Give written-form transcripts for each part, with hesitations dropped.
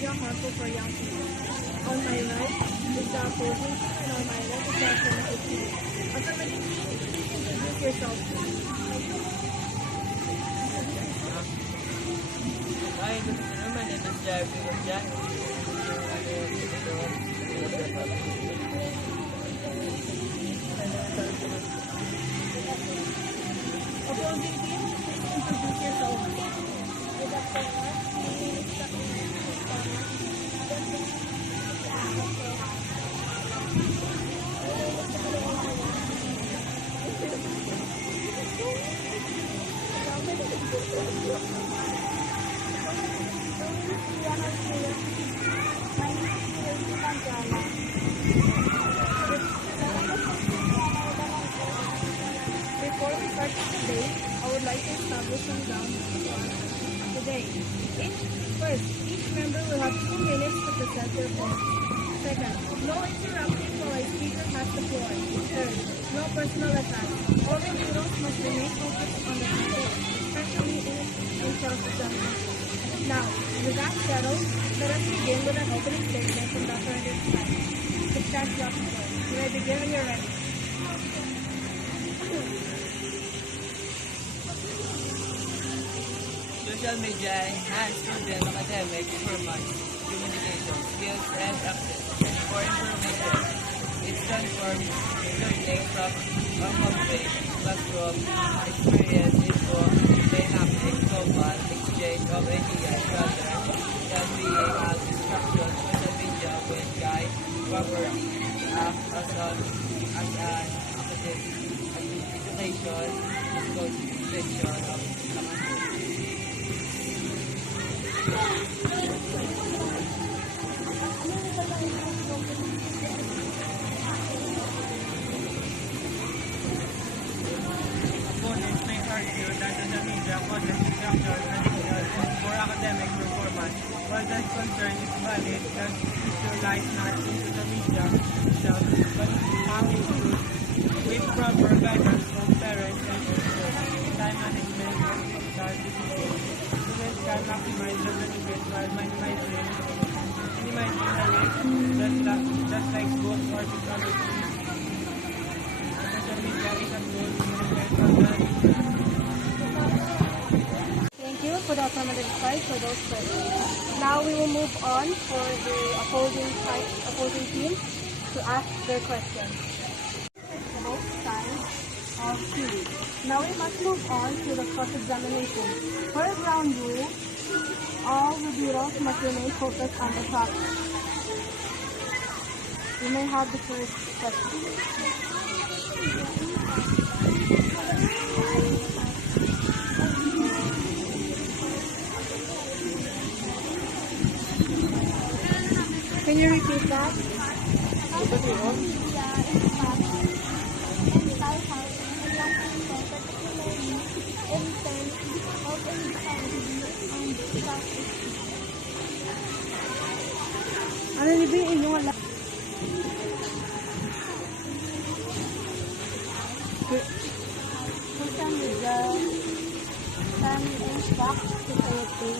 media harmful for young people. On my right is the opposing team, and on my left is the affirmative team. Affirmative team, please introduce yourself. Hi, good afternoon. My name is Jeffrey Gonjan. Opposing team, please introduce yourself. Good afternoon. My name is Before we start today, I would like to establish some ground rules today. Each member will have 2 minutes to present their points. Second, no interrupting while a speaker has the floor. Third, no personal attacks. All individuals must remain focused on the topic, especially in self-examination. Now, with that settled, let us begin with an opening statement from Dr. Anderson. The stand up. You may begin when you're ready. Social media enhance student academic performance, communication skills, and access for information. It transforms learning from home-based classroom experience into dynamic global exchange of ideas rather than being a distraction. Social media will guide properly act as an education section of Opponents may argue that social media causes distraction and for academic performance. While that concern is valid, that issue lies not in social media itself, but how it is used with proper guidance from parents and teachers. Time management is start difficult. Students can maximize their benefits while minimizing the risk, just like both or technology. Social media is a tool to Thank you for the affirmative side for those questions. Now we will move on for the opposing team to ask their questions. Both sides of theory. Now we must move on to the cross-examination. For a ground rule, all rebuttals must remain focused on the topic. You may have the first question. Can you repeat that? Ano ni ba yung wala? Social media can impact society.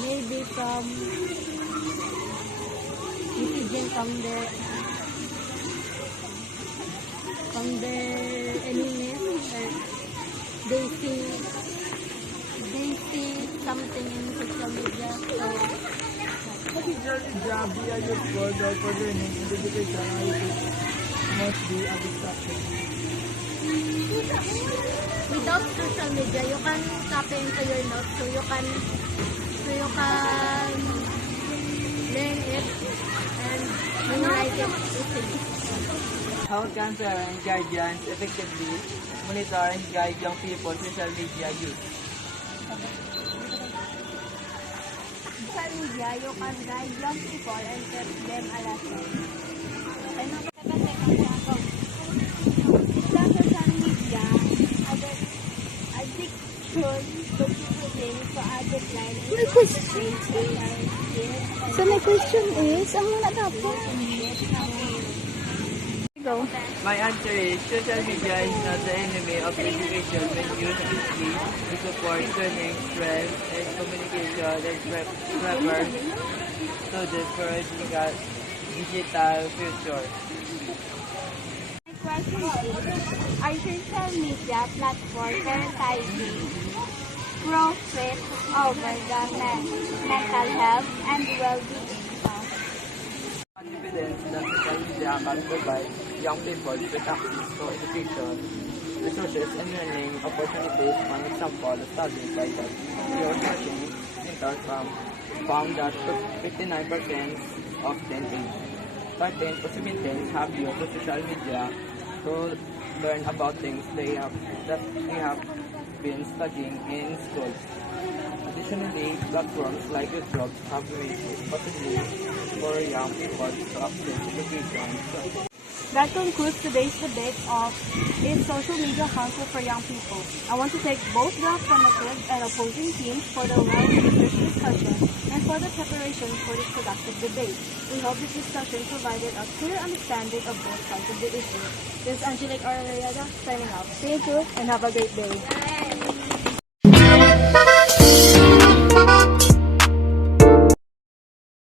Maybe from decision from the enemies, they see something in social media. So particularly job and your goal for learning and education must be a distraction. without social media, you can copy into your notes, so you can learn it and memorize it easily. How can parents and guardians effectively monitor and guide young people's social media use? Social media, you can guide young people and teach them a lesson. Sa social media, addiction to shooting to addict line. My question. So my question is, ang wala dapat. go. My answer is social media is not the enemy of education when used wisely to support learning, strength, and communication and prepare students for a digital future. My question is, are social media platforms prioritizing profit over the mental health and well-being? Evidence that social media can provide young people with access to education, resources, and learning opportunities. One example, a study by the Pure Searching Center found that 59% of teenagers 13 to 17 have used social media to learn about things they have been studying in school. Additionally, platforms like YouTube have made it possible for young people to access education. That concludes today's debate of is social media harmful for young people. I want to thank both the affirmative and opposing teams for the well-researched discussion and for the preparation for this productive debate. We hope this discussion provided a clear understanding of both sides of the issue. This is Angelique Arrayada signing out. Thank you and have a great day.